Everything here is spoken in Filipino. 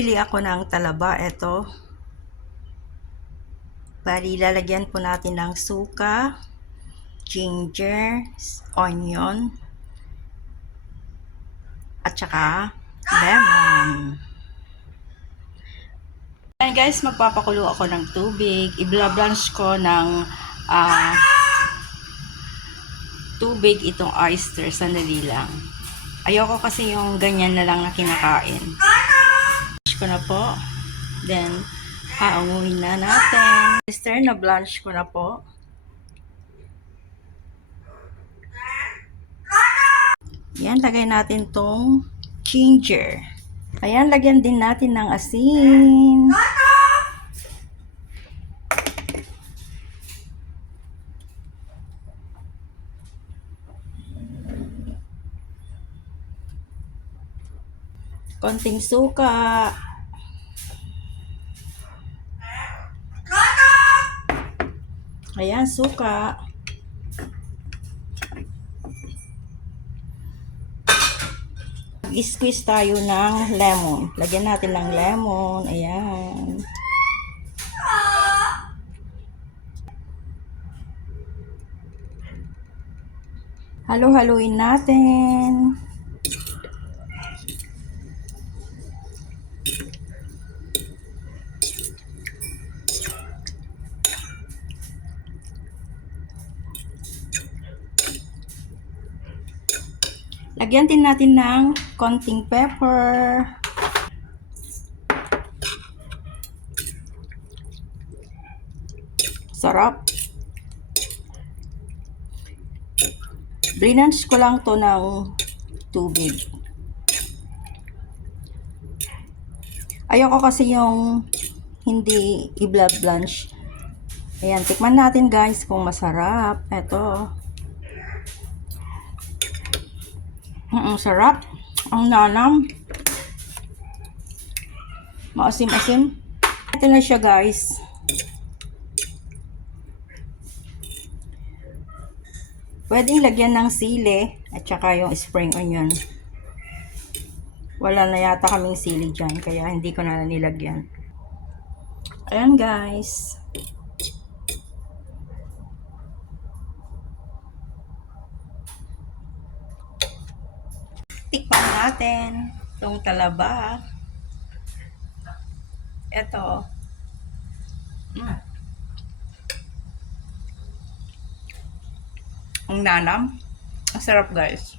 bumili ako ng talaba. Ito. Bali, lalagyan po natin ng suka, ginger, onion, at saka lemon. Ayan guys, magpapakulo ako ng tubig. I-blanch ko ng tubig itong oyster. Sandali lang. Ayoko kasi yung ganyan na lang na kinakain. Blanch ko na po. Then, haanguin na natin. Oyster na blanch ko na po. Yan, lagay natin tong ginger. Ayan, lagyan din natin ng asin. Konting suka. Ayan, suka. Squeeze tayo ng lemon. Lagyan natin ng lemon. Ayan. Halo-haluin natin. Lagyan din natin ng konting pepper. Sarap. Blanch ko lang to ng tubig. Ayoko kasi yung hindi i-blanch. Ayan, tikman natin guys kung masarap. Ito. Sarap. Ang nanam. Maasim-asim. Ito na siya guys. Pwedeng lagyan ng sili at saka yung spring onion. Wala na yata kaming sili dyan, kaya hindi ko na nilagyan. Ayan guys. Tikman natin itong talaba. Ito. Ang nanam. Ang sarap guys.